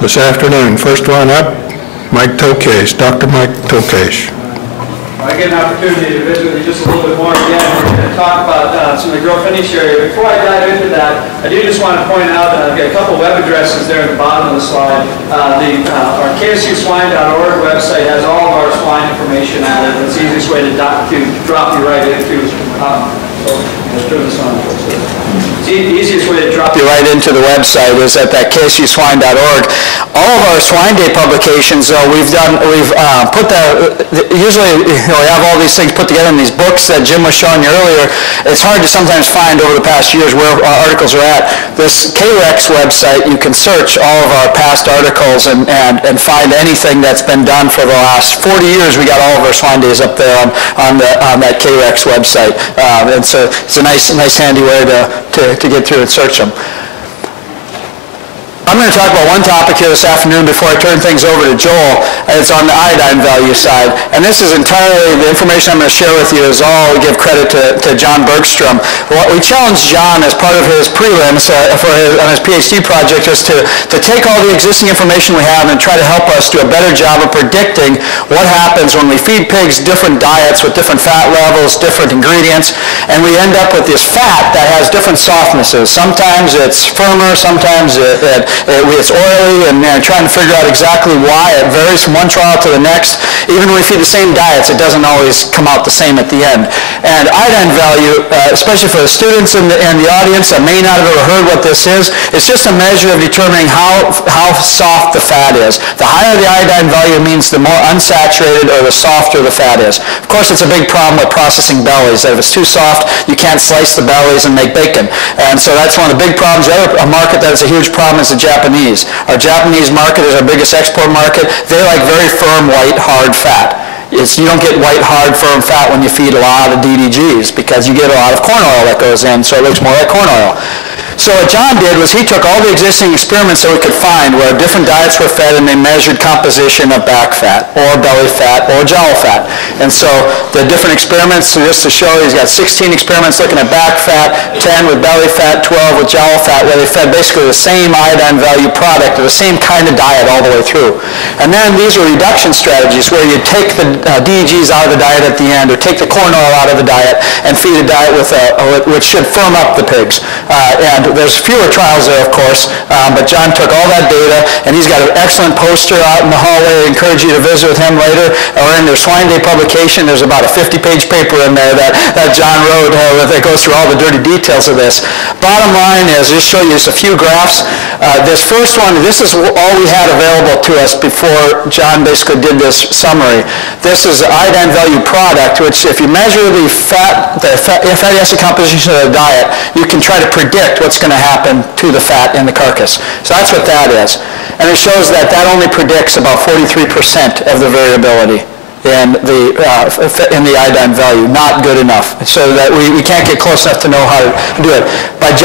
this afternoon. First one up, Mike Tokesh, Dr. Mike Tokesh. I get an opportunity to visit with you just a little bit more again. We're going to talk about some of the grow finish area. Before I dive into that, I do just want to point out that I've got a couple web addresses there at the bottom of the slide. Our KSUSwine.org website has all of our swine information at it. It's the easiest way to drop you right into. Turn this on. The easiest way to drop you right into the website is at that KSUSwine.org. All of our Swine Day publications, though, put usually we have all these things put together in these books that Jim was showing you earlier. It's hard to sometimes find over the past years where our articles are at. This KREX website, you can search all of our past articles and find anything that's been done for the last 40 years. We got all of our Swine Days up there on that KREX website. It's a nice handy way to get through and search them. I'm going to talk about one topic here this afternoon before I turn things over to Joel. It's on the iodine value side. And this is entirely, the information I'm going to share with you is all we give credit to John Bergstrom. We challenged John as part of his prelims on his PhD project just to take all the existing information we have and try to help us do a better job of predicting what happens when we feed pigs different diets with different fat levels, different ingredients, and we end up with this fat that has different softnesses. Sometimes it's firmer, sometimes it's oily, and trying to figure out exactly why. It varies from one trial to the next. Even when we feed the same diets, it doesn't always come out the same at the end. And iodine value, especially for the students in the audience that may not have ever heard what this is, it's just a measure of determining how soft the fat is. The higher the iodine value means the more unsaturated or the softer the fat is. Of course, it's a big problem with processing bellies. If it's too soft, you can't slice the bellies and make bacon. And so that's one of the big problems. The other market that's a huge problem is the Japanese. Our Japanese market is our biggest export market. They like very firm, white, hard fat. You don't get white, hard, firm fat when you feed a lot of DDGs because you get a lot of corn oil that goes in, so it looks more like corn oil. So what John did was he took all the existing experiments that we could find where different diets were fed, and they measured composition of back fat or belly fat or jowl fat. And so the different experiments, just to show you, he's got 16 experiments looking at back fat, 10 with belly fat, 12 with jowl fat, where they fed basically the same iodine value product or the same kind of diet all the way through. And then these are reduction strategies where you take the DDGs out of the diet at the end or take the corn oil out of the diet and feed a diet with which should firm up the pigs. And there's fewer trials there, of course, but John took all that data, and he's got an excellent poster out in the hallway. I encourage you to visit with him later. Or in their Swine Day publication, there's about a 50-page paper in there that John wrote that goes through all the dirty details of this. Bottom line is, just show you just a few graphs. This first one, this is all we had available to us before John basically did this summary. This is the iodine value product, which if you measure the fatty acid composition of the diet, you can try to predict what's going to happen to the fat in the carcass. So that's what that is. And it shows that only predicts about 43% of the variability in the iodine value. Not good enough. So that we can't get close enough to know how to do it. By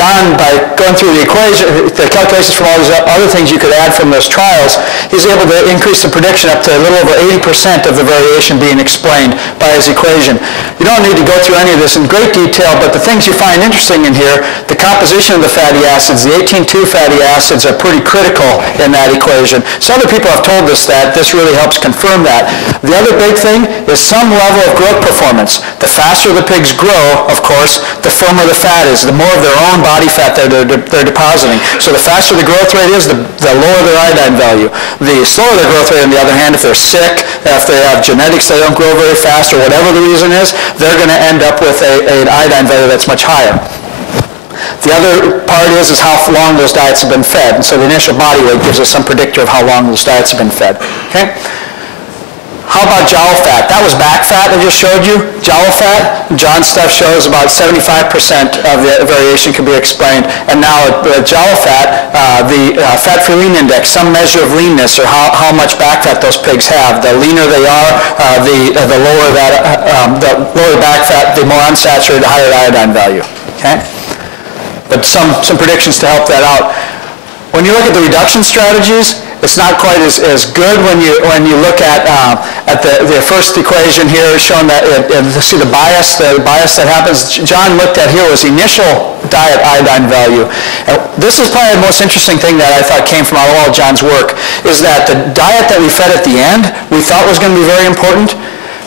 going through the equation, the calculations from all these other things you could add from those trials, he's able to increase the prediction up to a little over 80% of the variation being explained by his equation. You don't need to go through any of this in great detail, but the things you find interesting in here, the composition of the fatty acids, the 18,2 fatty acids are pretty critical in that equation. So other people have told us that. This really helps confirm that. The other big thing is some level of growth performance. The faster the pigs grow, of course, the firmer the fat is, the more of their own body fat they're depositing. So the faster the growth rate is, the lower their iodine value. The slower their growth rate, on the other hand, if they're sick, if they have genetics they don't grow very fast, or whatever the reason is, they're going to end up with an iodine value that's much higher. The other part is how long those diets have been fed. And so the initial body weight gives us some predictor of how long those diets have been fed. Okay? How about jowl fat? That was back fat I just showed you. Jowl fat, John's stuff shows about 75% of the variation can be explained. And now the jowl fat, the fat-free lean index, some measure of leanness or how much back fat those pigs have. The leaner they are, the lower back fat, the more unsaturated, the higher iodine value. Okay? But some predictions to help that out. When you look at the reduction strategies, It's not quite as good when you look at the first equation here showing that, see the bias that happens. John looked at here was initial diet iodine value. And this is probably the most interesting thing that I thought came from all John's work, is that the diet that we fed at the end, we thought was going to be very important.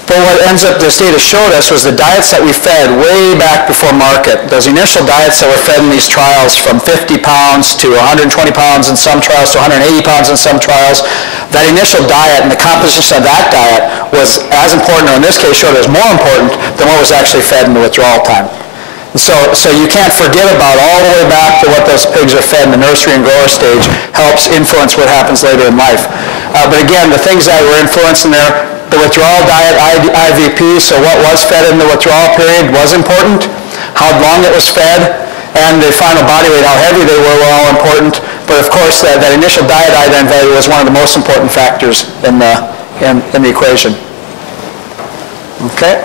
But what ends up, this data showed us, was the diets that we fed way back before market. Those initial diets that were fed in these trials, from 50 pounds to 120 pounds in some trials to 180 pounds in some trials, that initial diet and the composition of that diet was as important, or in this case showed as more important than what was actually fed in the withdrawal time. So you can't forget about all the way back to what those pigs are fed in the nursery and grower stage helps influence what happens later in life. But again, the things that were influencing there, the withdrawal diet, IVP, so what was fed in the withdrawal period was important. How long it was fed, and the final body weight, how heavy they were all important. But of course, that initial diet iodine value was one of the most important factors in the equation. Okay.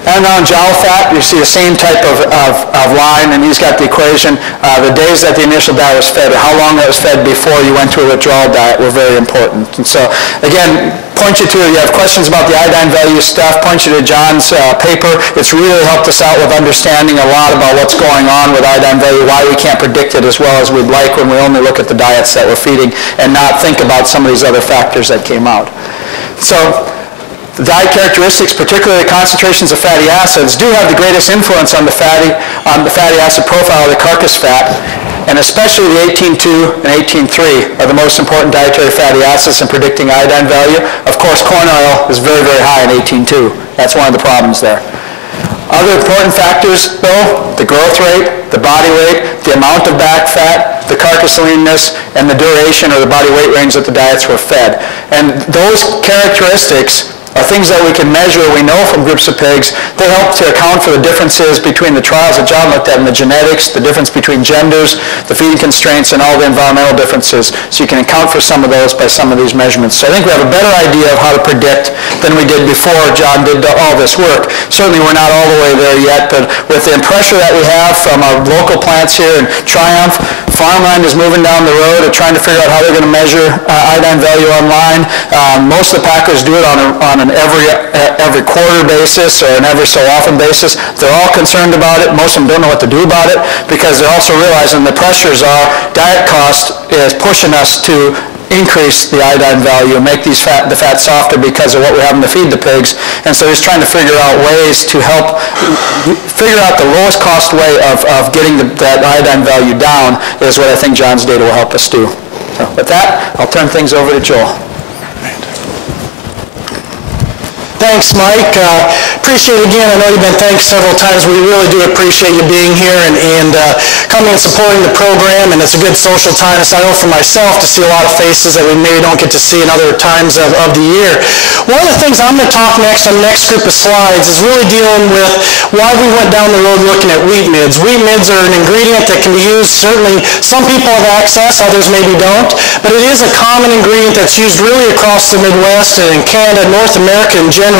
And on jowl fat, you see the same type of line, and he's got the equation. The days that the initial diet was fed, or how long it was fed before you went to a withdrawal diet, were very important. And so, again, you have questions about the iodine value stuff, point you to John's paper. It's really helped us out with understanding a lot about what's going on with iodine value, why we can't predict it as well as we'd like when we only look at the diets that we're feeding and not think about some of these other factors that came out. So, the diet characteristics, particularly the concentrations of fatty acids, do have the greatest influence on the fatty acid profile of the carcass fat, and especially the 18.2 and 18.3 are the most important dietary fatty acids in predicting iodine value. Of course, corn oil is very, very high in 18.2. That's one of the problems there. Other important factors, though, the growth rate, the body weight, the amount of back fat, the carcass leanness, and the duration or the body weight range that the diets were fed. And those characteristics are things that we can measure, we know from groups of pigs. They help to account for the differences between the trials that John looked at in the genetics, the difference between genders, the feeding constraints, and all the environmental differences. So you can account for some of those by some of these measurements. So I think we have a better idea of how to predict than we did before John did all this work. Certainly we're not all the way there yet, but with the pressure that we have from our local plants here in Triumph, Farmland is moving down the road of trying to figure out how they're going to measure iodine value online. Most of the packers do it on an every quarter basis or an every so often basis. They're all concerned about it. Most of them don't know what to do about it because they're also realizing the pressures are diet cost is pushing us to increase the iodine value and make the fat softer because of what we're having to feed the pigs. And so he's trying to figure out ways to help figure out the lowest cost way of getting that iodine value down is what I think John's data will help us do. So with that, I'll turn things over to Joel. Thanks, Mike. Appreciate it again. I know you've been thanked several times. We really do appreciate you being here and coming and supporting the program, and it's a good social time. I know for myself to see a lot of faces that we maybe don't get to see in other times of the year. One of the things I'm going to talk next on the next group of slides is really dealing with why we went down the road looking at wheat mids. Wheat mids are an ingredient that can be used. Certainly, some people have access, others maybe don't, but it is a common ingredient that's used really across the Midwest and in Canada, North America in general,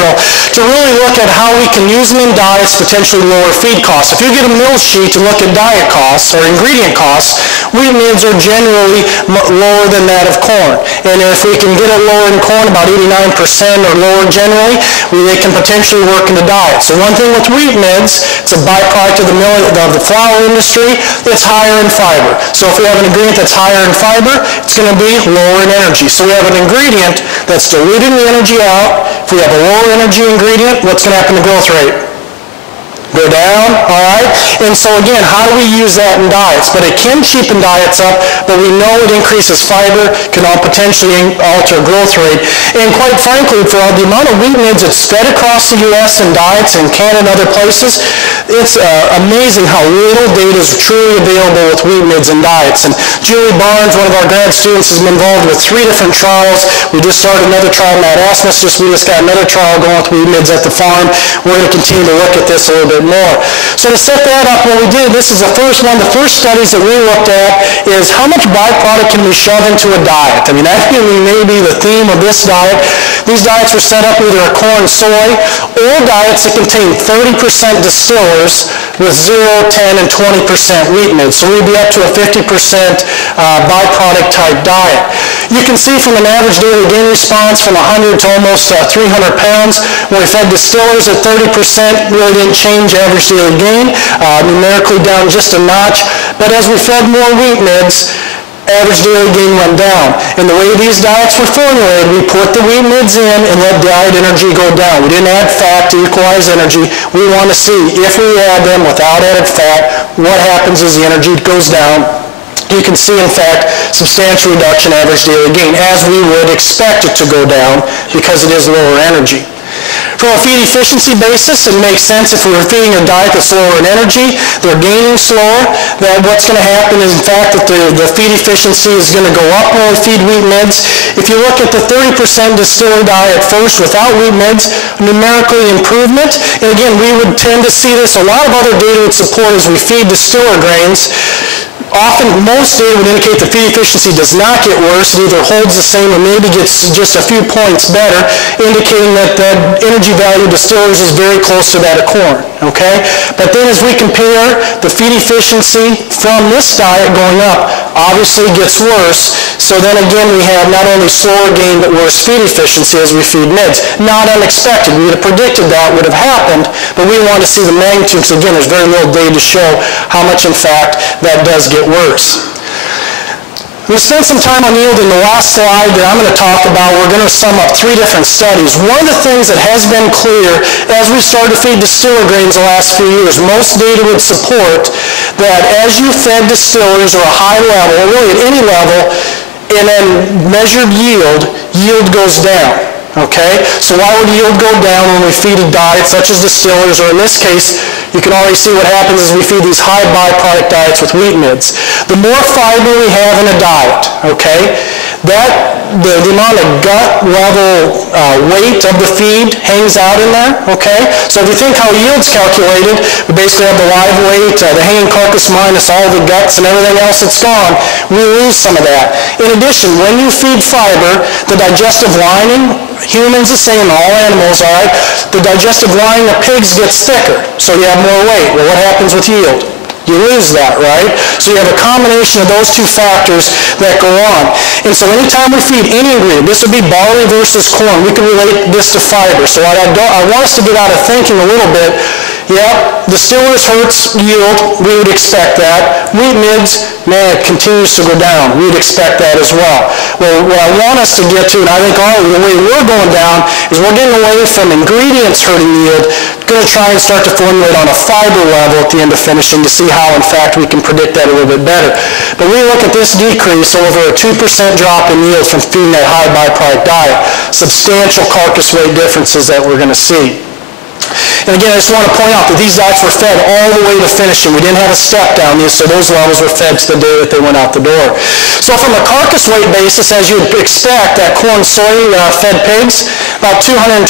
to really look at how we can use them in diets, potentially lower feed costs. If you get a meal sheet and look at diet costs or ingredient costs, wheat mids are generally lower than that of corn. And if we can get it lower in corn, about 89% or lower generally, they can potentially work in the diet. So one thing with wheat mids, it's a byproduct of the flour industry, it's higher in fiber. So if we have an ingredient that's higher in fiber, it's going to be lower in energy. So we have an ingredient that's diluting the energy out. If we have a lower energy ingredient, what's going to happen to growth rate? Go down, all right? And so again, how do we use that in diets? But it can cheapen diets up, but we know it increases fiber, can all potentially alter growth rate. And quite frankly, for the amount of wheat mids that's fed across the U.S. in diets in Canada and other places, it's amazing how little data is truly available with wheat mids in diets. And Julie Barnes, one of our grad students, has been involved with 3 different trials. We just started another trial, Matt Asmus, we just got another trial going with wheat mids at the farm. We're going to continue to look at this a little bit more. So to set that up, what we did, this is the first one, the first studies that we looked at is how much byproduct can we shove into a diet. I mean, that may be the theme of this diet. These diets were set up either a corn, soy, or diets that contain 30% distillers with 0, 10, and 20% wheat mids. So we'd be up to a 50% byproduct type diet. You can see from an average daily gain response from 100 to almost 300 pounds. When we fed distillers at 30%, really didn't change average daily gain, numerically down just a notch. But as we fed more wheat mids, average daily gain went down. And the way these diets were formulated, we put the wheat mids in and let diet energy go down. We didn't add fat to equalize energy. We want to see if we add them without added fat, what happens as the energy goes down. You can see, in fact, substantial reduction in average daily gain, as we would expect it to go down because it is lower energy. From a feed efficiency basis, it makes sense if we're feeding a diet that's lower in energy, they're gaining slower, that what's going to happen is, in fact, that the feed efficiency is going to go up when we feed wheat mids. If you look at the 30% distiller diet first without wheat mids, numerically improvement. And again, we would tend to see this. A lot of other data would support as we feed distiller grains. Often, most data would indicate the feed efficiency does not get worse. It either holds the same or maybe gets just a few points better, indicating that the energy value of distillers is very close to that of corn. Okay? But then as we compare the feed efficiency from this diet going up, obviously gets worse. So then again, we have not only slower gain, but worse feed efficiency as we feed mids. Not unexpected. We would have predicted that would have happened, but we want to see the magnitude, because again, there's very little data to show how much, in fact, that does get worse. We spent some time on yield in the last slide that I'm going to talk about. We're going to sum up 3 different studies. One of the things that has been clear as we started to feed distiller grains the last few years, most data would support that as you fed distillers or a high level, or really at any level, and then measured yield, yield goes down. Okay? So why would yield go down when we feed a diet such as distillers, or in this case, you can already see what happens as we feed these high byproduct diets with wheat mids. The more fiber we have in a diet, okay, the amount of gut level weight of the feed hangs out in there, okay? So if you think how yield's calculated, we basically have the live weight, the hanging carcass minus all the guts and everything else that's gone, we lose some of that. In addition, when you feed fiber, the digestive lining, humans the same, all animals, all right, the digestive lining of pigs gets thicker, so you have more weight. Well, what happens with yield? You lose that, right? So you have a combination of those 2 factors that go on. And so anytime we feed any ingredient, this would be barley versus corn, we can relate this to fiber. So I want us to get out of thinking a little bit, yeah, distillers hurts yield, we would expect that. Wheat mids, man, it continues to go down. We would expect that as well. Well, what I want us to get to, and I think the way we're going down, is we're getting away from ingredients hurting yield, going to try and start to formulate on a fiber level at the end of finishing to see how, in fact, we can predict that a little bit better. But we look at this decrease over a 2% drop in yield from feeding that high byproduct diet. Substantial carcass weight differences that we're going to see. And again, I just want to point out that these diets were fed all the way to finishing. We didn't have a step down, so those levels were fed to the day that they went out the door. So from a carcass weight basis, as you would expect, that corn soy fed pigs, about 221.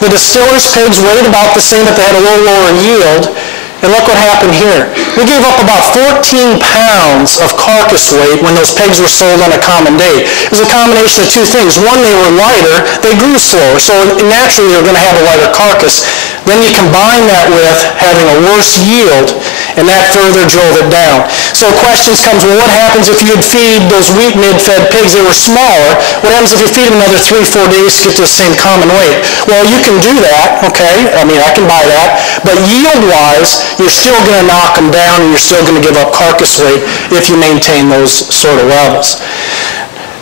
The distillers' pigs weighed about the same, but they had a little lower yield. And look what happened here. We gave up about 14 pounds of carcass weight when those pigs were sold on a common day. It was a combination of 2 things. One, they were lighter, they grew slower, so naturally they're going to have a lighter carcass. Then you combine that with having a worse yield, and that further drove it down. So questions comes, well, what happens if you'd feed those wheat mid-fed pigs? They were smaller. What happens if you feed them another 3-4 days to get to the same common weight? Well, you can do that, okay? I mean, I can buy that. But yield-wise, you're still going to knock them down, and you're still going to give up carcass weight if you maintain those sort of levels.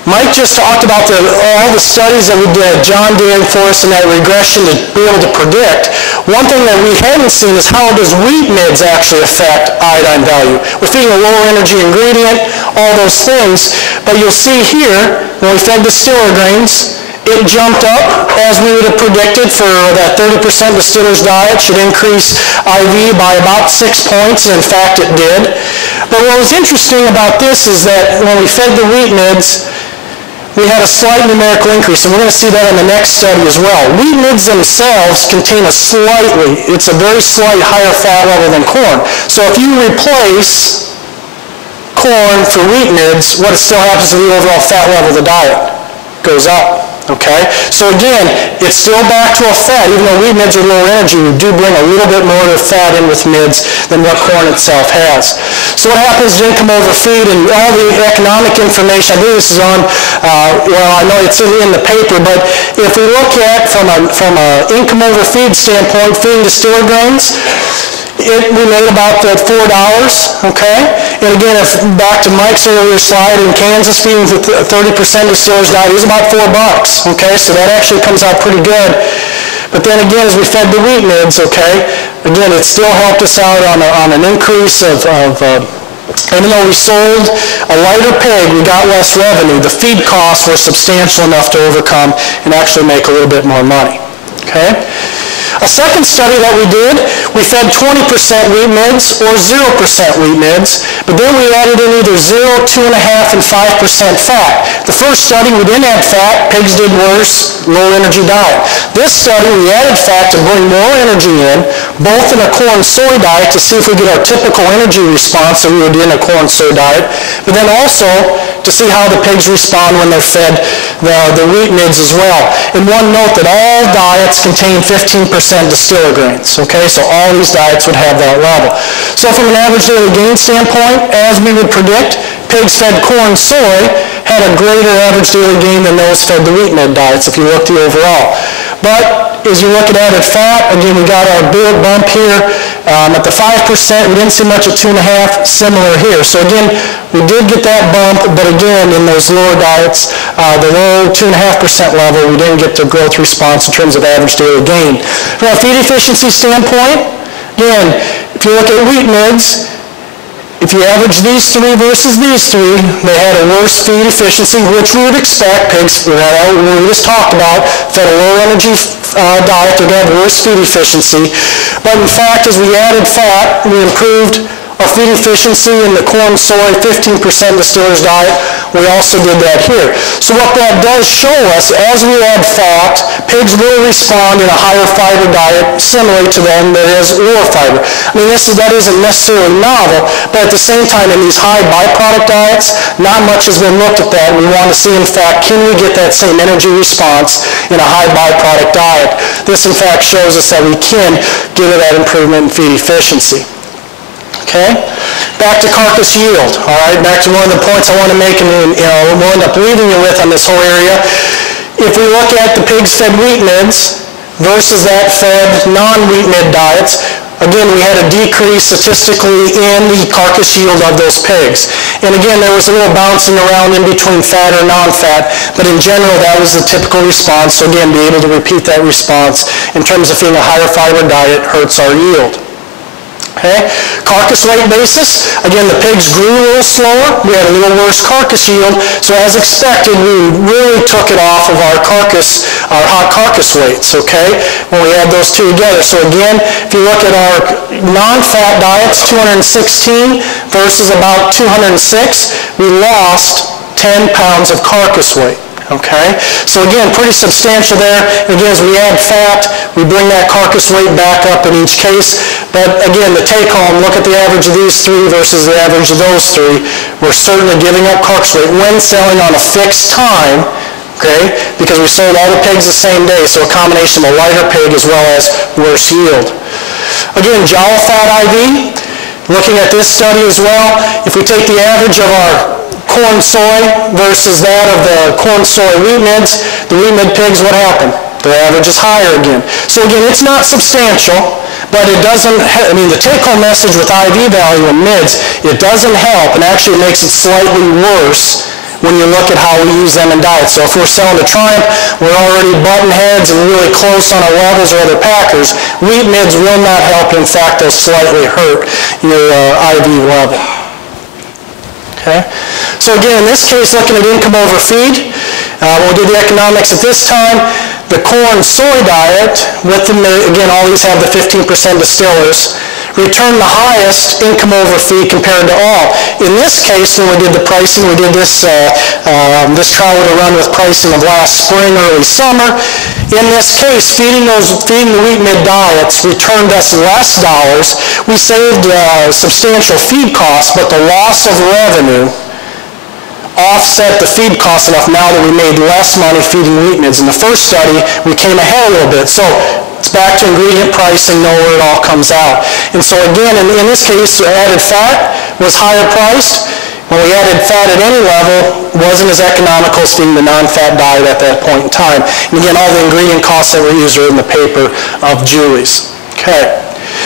Mike just talked about all the studies that we did, John did for us, and that regression to be able to predict. One thing that we haven't seen is how does wheat mids actually affect iodine value. We're feeding a lower energy ingredient, all those things, but you'll see here, when we fed distiller grains, it jumped up as we would have predicted for that 30% distiller's diet, should increase IV by about 6 points, and in fact it did. But what was interesting about this is that when we fed the wheat mids, we had a slight numerical increase, and we're going to see that in the next study as well. Wheat mids themselves contain it's a very slight higher fat level than corn. So if you replace corn for wheat mids, what still happens to the overall fat level of the diet? Goes up. Okay? So again, it's still back to a fat. Even though wheat midds are lower energy, we do bring a little bit more of fat in with midds than what corn itself has. So what happens to income over feed and all the economic information, I believe this is on, well, I know it's in the paper, but if we look at from an income over feed standpoint, feeding distiller grains, we made about $4, okay? And again, if back to Mike's earlier slide, in Kansas, feeding 30% distiller's diet is about $4, okay? So that actually comes out pretty good. But then again, as we fed the wheat midds, okay, again, it still helped us out on an increase of even though we sold a lighter pig, we got less revenue. The feed costs were substantial enough to overcome and actually make a little bit more money, okay? A second study that we did, we fed 20% wheat midds or 0% wheat midds, but then we added in either 0, 2.5, and 5% fat. The first study, we didn't add fat, pigs did worse, low energy diet. This study, we added fat to bring more energy in, both in a corn-soy diet to see if we get our typical energy response that we would in a corn-soy diet, but then also to see how the pigs respond when they're fed the wheat midds as well. And one note that all diets contain 15% distiller grains, okay? So all these diets would have that level. So from an average daily gain standpoint, as we would predict, pigs fed corn soy had a greater average daily gain than those fed the wheat mid diets if you look at the overall. But as you look at added fat, again, we got our big bump here. At the 5%, we didn't see much at 2.5, similar here. So again, we did get that bump, but again, in those lower diets, the low 2.5% level, we didn't get the growth response in terms of average daily gain. From a feed efficiency standpoint, again, if you look at wheat midds, if you average these three versus these three, they had a worse feed efficiency, which we would expect. Pigs, we just talked about, fed a low energy diet, they're going to have worse feed efficiency. But in fact, as we added fat, we improved our feed efficiency in the corn, soy, 15% distiller's diet. We also did that here. So what that does show us, as we add fat, pigs will respond in a higher fiber diet, similarly to them that is lower fiber. I mean, that isn't necessarily novel, but at the same time, in these high byproduct diets, not much has been looked at that. We want to see, in fact, can we get that same energy response in a high byproduct diet? This, in fact, shows us that we can get that improvement in feed efficiency. Okay? Back to carcass yield, all right? Back to one of the points I want to make and we'll end up leaving you with on this whole area. If we look at the pigs fed wheat midds versus that fed non-wheat mid diets, again, we had a decrease statistically in the carcass yield of those pigs. And again, there was a little bouncing around in between fat or non-fat, but in general, that was the typical response. So again, be able to repeat that response in terms of feeding a higher fiber diet hurts our yield. Okay. Carcass weight basis, again, the pigs grew a little slower. We had a little worse carcass yield. So as expected, we really took it off of our hot carcass weights, okay, when we add those two together. So again, if you look at our non-fat diets, 216 versus about 206, we lost 10 pounds of carcass weight. Okay, so again, pretty substantial there. Again, as we add fat, we bring that carcass weight back up in each case. But again, the take home, look at the average of these three versus the average of those three. We're certainly giving up carcass weight when selling on a fixed time, okay, because we sold all the pigs the same day, so a combination of a lighter pig as well as worse yield. Again, jowl fat IV, looking at this study as well, if we take the average of our corn soy versus that of the corn soy wheat midds, the wheat mid pigs, what happened? The average is higher again. So again, it's not substantial, but it doesn't, I mean, the take-home message with IV value in mids, it doesn't help and actually makes it slightly worse when you look at how we use them in diets. So if we're selling to Triumph, we're already button heads and really close on our levels or other packers. Wheat mids will not help. In fact, they'll slightly hurt your IV level. Okay. So again, in this case, looking at income over feed, we'll do the economics at this time. The corn-soy diet, with the, again, all these have the 15% distillers, returned the highest income over feed compared to all. In this case, when we did the pricing, we did this, this trial would have run with pricing of last spring, early summer. In this case, feeding the wheat mid diets returned us less dollars. We saved substantial feed costs, but the loss of revenue offset the feed costs enough now that we made less money feeding wheat mids. In the first study, we came ahead a little bit. So it's back to ingredient pricing, know where it all comes out. And so again, in this case, added fat was higher priced. When we added fat at any level, it wasn't as economical as feeding the non-fat diet at that point in time. And again, all the ingredient costs that were used are in the paper of Julie's. Okay.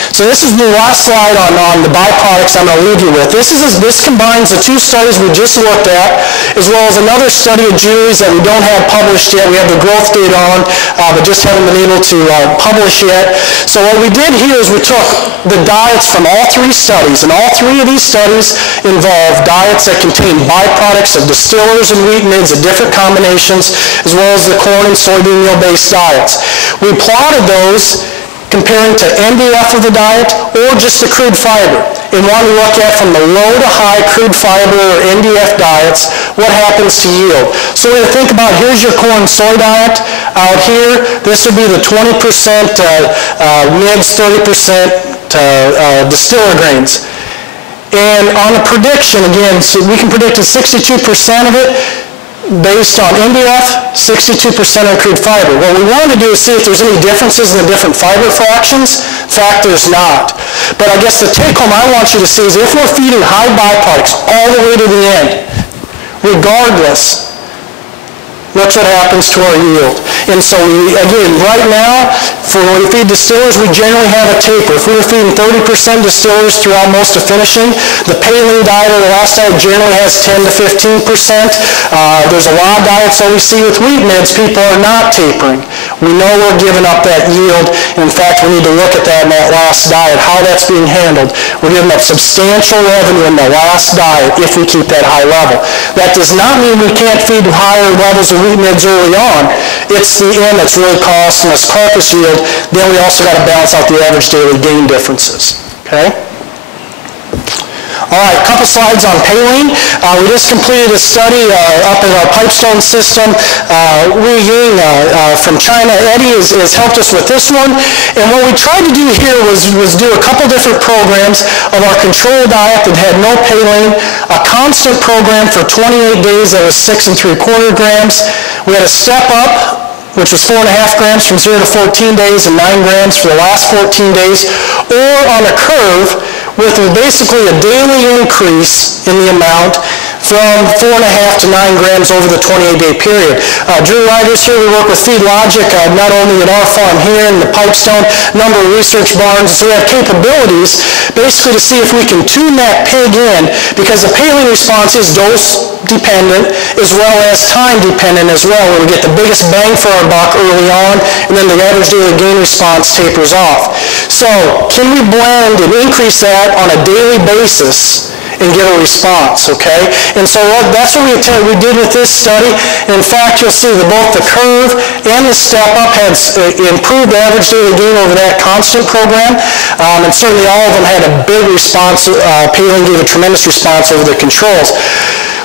So this is the last slide on the byproducts I'm going to leave you with. This combines the two studies we just looked at, as well as another study of Julie's that we don't have published yet. We have the growth data on, but just haven't been able to publish yet. So what we did here is we took the diets from all three studies, and all three of these studies involve diets that contain byproducts of distillers and wheat mids of different combinations, as well as the corn and soybean meal-based diets. We plotted those comparing to NDF of the diet or just the crude fiber. And want to look at from the low to high crude fiber or NDF diets, what happens to yield. So we think about, here's your corn and soy diet. Out here, this would be the 20% mids, 30% distiller grains. And on the prediction, again, so we can predict that 62% of it based on NDF, 62% on crude fiber. What we wanted to do is see if there's any differences in the different fiber fractions. In fact, there's not. But I guess the take home I want you to see is if we're feeding high byproducts all the way to the end, regardless, that's what happens to our yield. And so we, again, right now, for when we feed distillers, we generally have a taper. If we were feeding 30% distillers throughout most of finishing, the Paline diet or the last diet generally has 10 to 15%. There's a lot of diets that we see with wheat mids, people are not tapering. We know we're giving up that yield. In fact, we need to look at that in that last diet, how that's being handled. We're giving up substantial revenue in the last diet if we keep that high level. That does not mean we can't feed higher levels of wheat mids early on. It's the end that's really costing us carcass yield. Then we also got to balance out the average daily gain differences. Okay? All right, a couple slides on Paline. We just completed a study up in our Pipestone system. Wu Ying from China, Eddie, has helped us with this one. And what we tried to do here was do a couple different programs of our control diet that had no Paline, a constant program for 28 days that was 6 3/4 grams. We had a step up, which was 4.5 grams from 0 to 14 days and 9 grams for the last 14 days, or on a curve with basically a daily increase in the amount from 4.5 to 9 grams over the 28-day period. Drew Ryder's here. We work with FeedLogic, not only at our farm here in the Pipestone, number of research barns. So we have capabilities basically to see if we can tune that pig in, because the Paline response is dose dependent as well as time dependent as well, where we get the biggest bang for our buck early on, and then the average daily gain response tapers off. So can we blend and increase that on a daily basis and get a response, okay? And so that's what we did with this study. In fact, you'll see that both the curve and the step-up had improved average daily gain over that constant program, and certainly all of them had a big response. Paline gave a tremendous response over the controls.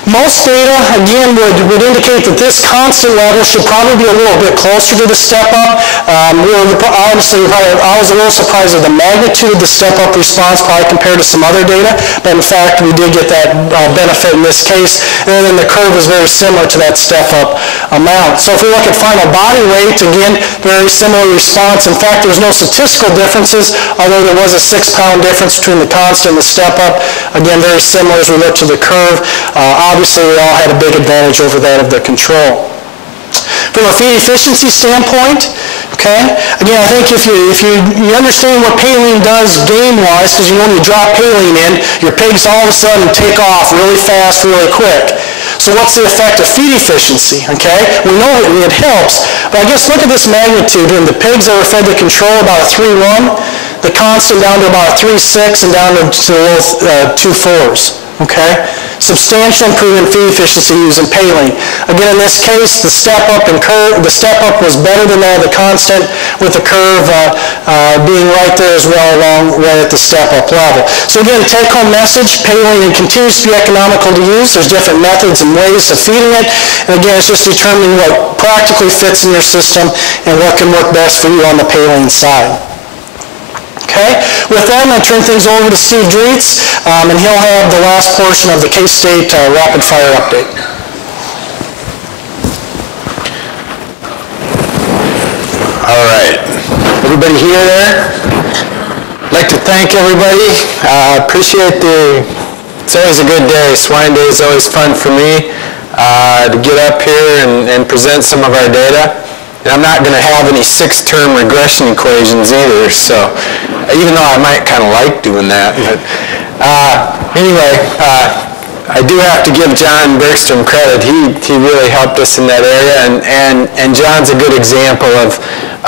Most data, again, would indicate that this constant level should probably be a little bit closer to the step-up. Honestly, I was a little surprised at the magnitude of the step-up response, probably compared to some other data, but in fact, we did get that benefit in this case, and then the curve is very similar to that step-up amount. So if we look at final body weight, again, very similar response. In fact, there's no statistical differences, although there was a 6-pound difference between the constant and the step-up. Again, very similar as we look to the curve. Obviously, we all had a big advantage over that of the control. From a feed efficiency standpoint, okay, again, I think if you understand what Paline does gain-wise, because you know when you drop Paline in, your pigs all of a sudden take off really fast, really quick. So what's the effect of feed efficiency, okay? We know it helps, but I guess look at this magnitude. And the pigs that were fed the control, about a 3.1, the constant down to about a 3.6, and down to the low 2.4s, okay? Substantial improvement in feed efficiency using Paline. Again, in this case, the step-up was better than that of the constant, with the curve being right there as well, along right at the step-up level. So again, take-home message, Paline continues to be economical to use. There's different methods and ways of feeding it. And again, it's just determining what practically fits in your system and what can work best for you on the Paline side. Okay, with that, I'm going to turn things over to Steve Dreetz, and he'll have the last portion of the K-State rapid fire update. everybody here there. I'd like to thank everybody. Appreciate it's always a good day. Swine Day is always fun for me to get up here and present some of our data. And I'm not going to have any 6-term regression equations either, so even though I might kind of like doing that. But anyway, I do have to give John Bergstrom credit. He really helped us in that area, and John's a good example of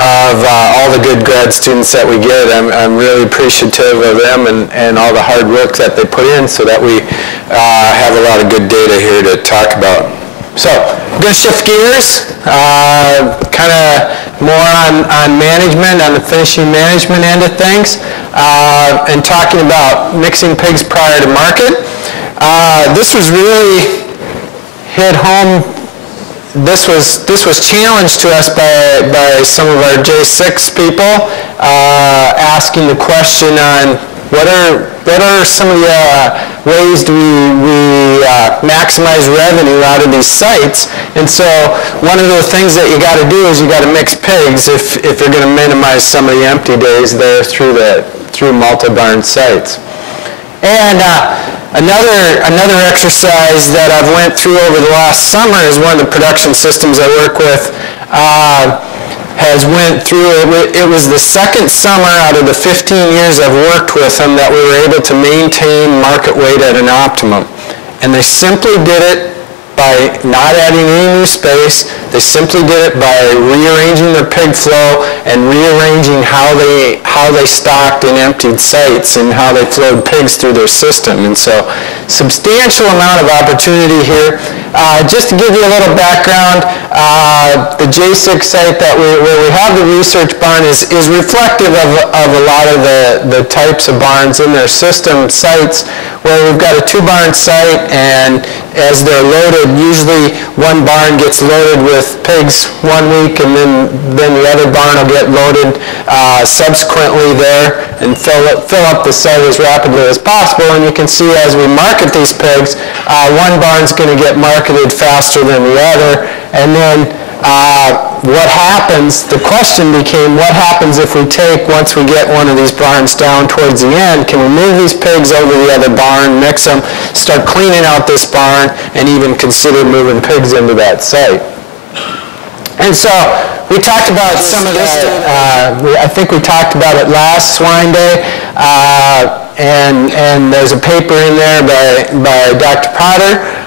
all the good grad students that we get. I'm really appreciative of them and all the hard work that they put in so that we have a lot of good data here to talk about. So I'm going to shift gears, kind of more on management, on the finishing management end of things, and talking about mixing pigs prior to market. This was really hit home. This was challenged to us by some of our J6 people, asking the question on what are some of the ways do we maximize revenue out of these sites. And so one of the things that you got to do is you got to mix pigs if you're going to minimize some of the empty days there through multi-barn sites. And another exercise that I've went through over the last summer is one of the production systems I work with has went through. It was the second summer out of the 15 years I've worked with them that we were able to maintain market weight at an optimum. And they simply did it by not adding any new space. They simply did it by rearranging their pig flow and rearranging how they stocked and emptied sites and how they flowed pigs through their system. And so substantial amount of opportunity here. Just to give you a little background, the J6 site where we have the research barn is reflective of a lot of the types of barns in their system sites, where we've got a 2-barn site, and as they're loaded, usually one barn gets loaded with pigs 1 week, and then the other barn will get loaded subsequently there and fill up the site as rapidly as possible. And you can see as we market these pigs, one barn's going to get marketed faster than the other. And then what happens, the question became, what happens if we once we get one of these barns down towards the end, can we move these pigs over the other barn, mix them, start cleaning out this barn, and even consider moving pigs into that site? And so we talked about some of this. I think we talked about it last Swine Day, and there's a paper in there by Dr. Potter,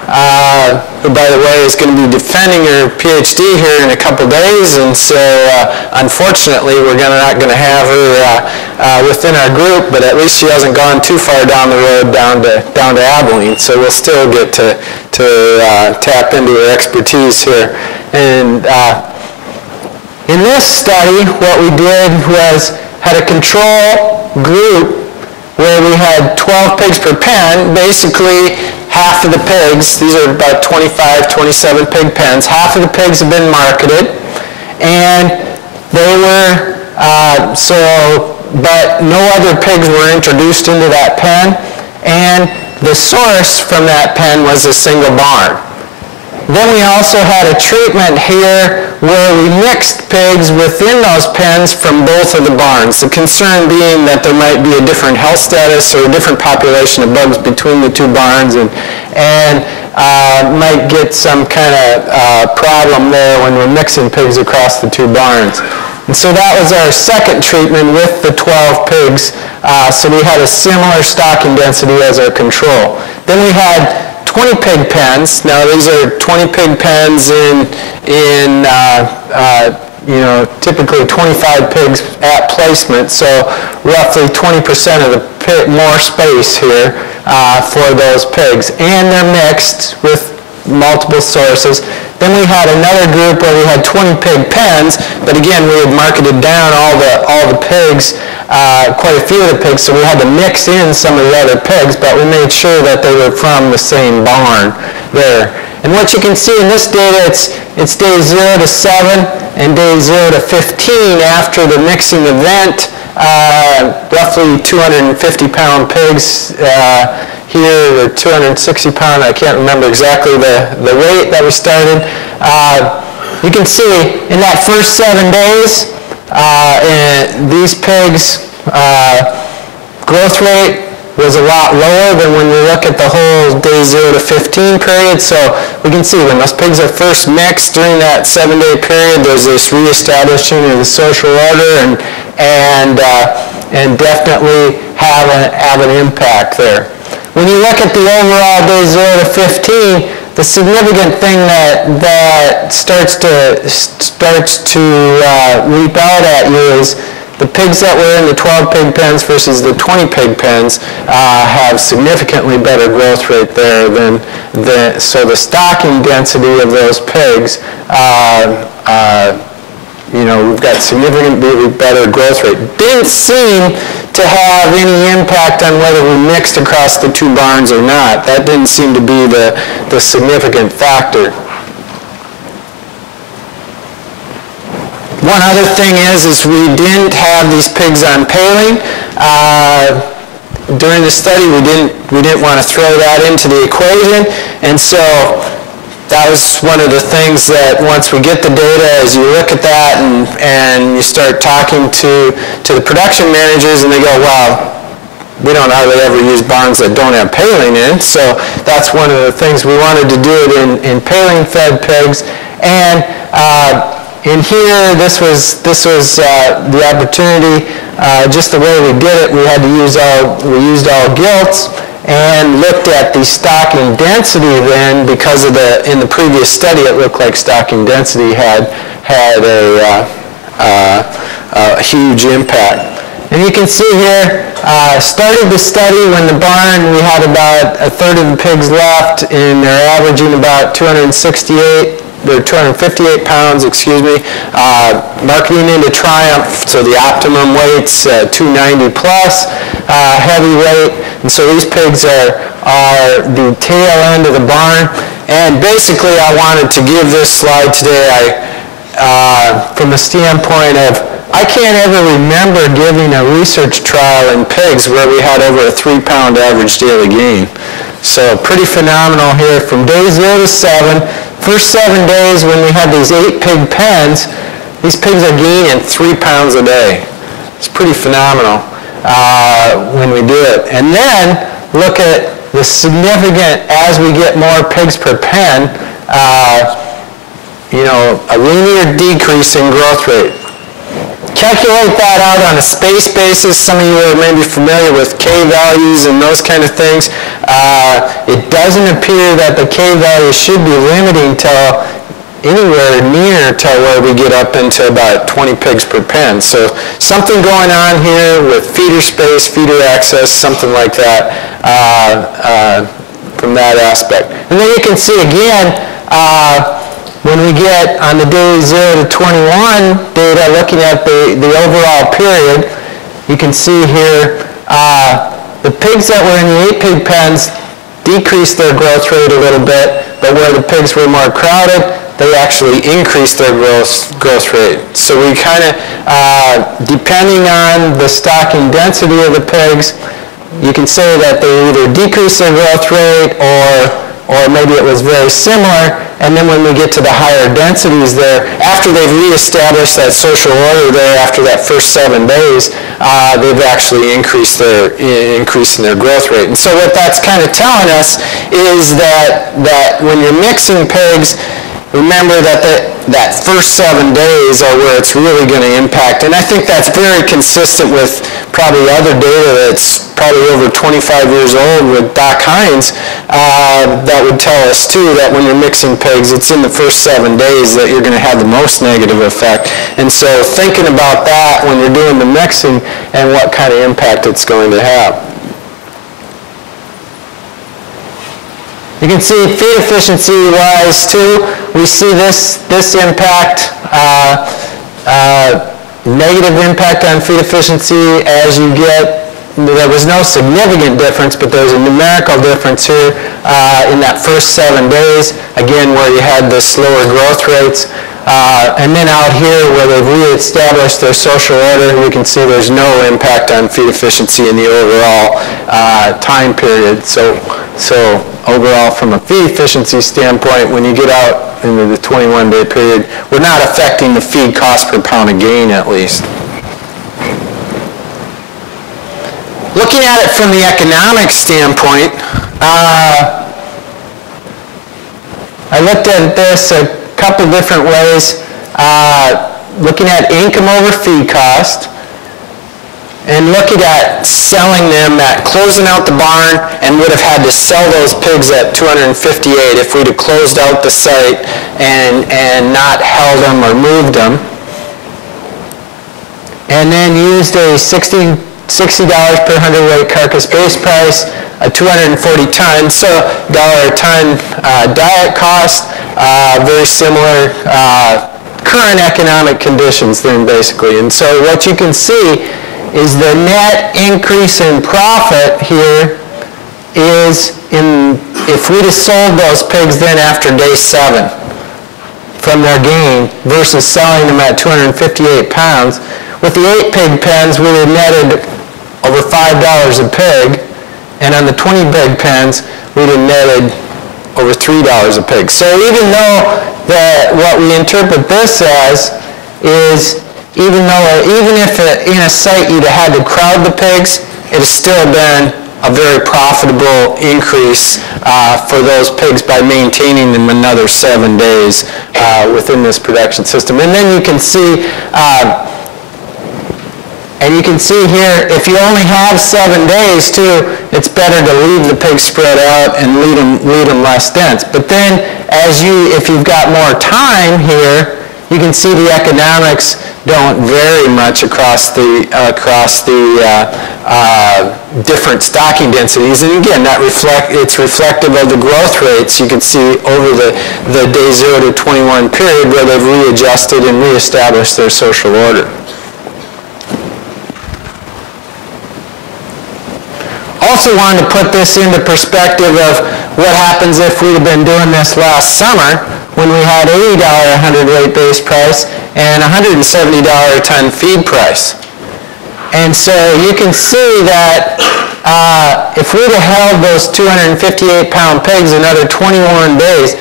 who, by the way, is going to be defending her PhD here in a couple days. And so, unfortunately, we're not going to have her within our group, but at least she hasn't gone too far down the road down to Abilene. So we'll still get to tap into her expertise here. And in this study, what we did was had a control group where we had 12 pigs per pen. Basically, half of the pigs, these are about 25, 27 pig pens, half of the pigs have been marketed, and they were, but no other pigs were introduced into that pen, and the source from that pen was a single barn. Then we also had a treatment here where we mixed pigs within those pens from both of the barns. The concern being that there might be a different health status or a different population of bugs between the two barns, and might get some kind of problem there when we're mixing pigs across the two barns. And so that was our second treatment with the 12 pigs. So we had a similar stocking density as our control. Then we had 20 pig pens. Now these are 20 pig pens in typically 25 pigs at placement, so roughly 20% of the more space here for those pigs. And they're mixed with multiple sources. Then we had another group where we had 20 pig pens, but again, we had marketed down all the pigs, quite a few of the pigs, so we had to mix in some of the other pigs, but we made sure that they were from the same barn there. And what you can see in this data, it's days 0 to 7 and days 0 to 15 after the mixing event. Roughly 250-pound pigs here, or 260-pound, I can't remember exactly the weight that we started. You can see in that first 7 days, And these pigs' growth rate was a lot lower than when we look at the whole day 0 to 15 period. So we can see when those pigs are first mixed during that 7-day period, there's this reestablishing of the social order and definitely have an impact there. When you look at the overall day 0 to 15, the significant thing that starts to leap out at you is the pigs that were in the 12 pig pens versus the 20 pig pens have significantly better growth rate there so the stocking density of those pigs, we've got significantly better growth rate. Didn't seem to have any impact on whether we mixed across the two barns or not. That didn't seem to be the significant factor. One other thing is we didn't have these pigs on paling. During the study, we didn't want to throw that into the equation, and so that was one of the things that once we get the data, as you look at that and you start talking to the production managers, and they go, well, we don't hardly ever use barns that don't have paling in, so that's one of the things we wanted to do it in paling-fed pigs. And in here, this was the opportunity. Just the way we did it, we used all gilts and looked at the stocking density then, because of in the previous study it looked like stocking density had a huge impact. And you can see here, started the study when the barn, we had about a third of the pigs left, and they're averaging about 258 They're 258 pounds, excuse me. Marketing into Triumph, so the optimum weight's 290 plus, heavy weight. And so these pigs are the tail end of the barn. And basically I wanted to give this slide today from the standpoint of, I can't ever remember giving a research trial in pigs where we had over a 3-pound average daily gain. So pretty phenomenal here from day 0 to 7. First 7 days when we had these 8 pig pens, these pigs are gaining 3 pounds a day. It's pretty phenomenal when we do it. And then look at the significant, as we get more pigs per pen, a linear decrease in growth rate. Calculate that out on a space basis. Some of you are maybe familiar with K values and those kind of things. It doesn't appear that the K value should be limiting till anywhere near to where we get up into about 20 pigs per pen. So something going on here with feeder space, feeder access, something like that from that aspect. And then you can see again, when we get on the day 0 to 21 data, looking at the overall period, you can see here the pigs that were in the 8 pig pens decreased their growth rate a little bit, but where the pigs were more crowded, they actually increased their growth rate. So we kind of, depending on the stocking density of the pigs, you can say that they either decreased their growth rate or maybe it was very similar. And then when we get to the higher densities there, after they've reestablished that social order there after that first 7 days, they've actually increased in their growth rate. And so what that's kind of telling us is that when you're mixing pigs, remember that first 7 days are where it's really going to impact. And I think that's very consistent with probably other data that's probably over 25 years old with Doc Hines that would tell us too that when you're mixing pigs, it's in the first 7 days that you're going to have the most negative effect. And so thinking about that when you're doing the mixing and what kind of impact it's going to have. You can see feed efficiency wise too, we see this impact, negative impact on feed efficiency as you get, there was no significant difference, but there's a numerical difference here in that first 7 days, again where you had the slower growth rates. And then out here where they've reestablished their social order, you can see there's no impact on feed efficiency in the overall time period. So overall from a feed efficiency standpoint, when you get out into the 21-day period, we're not affecting the feed cost per pound of gain at least. Looking at it from the economic standpoint, I looked at this a couple different ways, looking at income over feed cost, and looking at selling them at closing out the barn, and would have had to sell those pigs at $258 if we'd have closed out the site and not held them or moved them. And then used a $60 per hundredweight carcass base price, a 240 ton, so $1 a ton diet cost, very similar current economic conditions then basically. And so what you can see is the net increase in profit here is if we'd have sold those pigs then after day 7 from their gain versus selling them at 258 pounds. With the 8 pig pens, we would have netted over $5 a pig, and on the 20 pig pens, we'd have netted over $3 a pig. So even though what we interpret this as is even if in a site you'd have had to crowd the pigs, it has still been a very profitable increase for those pigs by maintaining them another 7 days within this production system. And then you can see here, if you only have 7 days too, it's better to leave the pigs spread out and lead them less dense. But then if you've got more time here, you can see the economics don't vary much across the different stocking densities. And again, it's reflective of the growth rates you can see over the day 0 to 21 period where they've readjusted and reestablished their social order. Also wanted to put this into perspective of what happens if we'd have been doing this last summer when we had $80 a hundredweight base price and $170 a ton feed price. And so you can see that if we'd have held those 258-pound pigs another 21 days,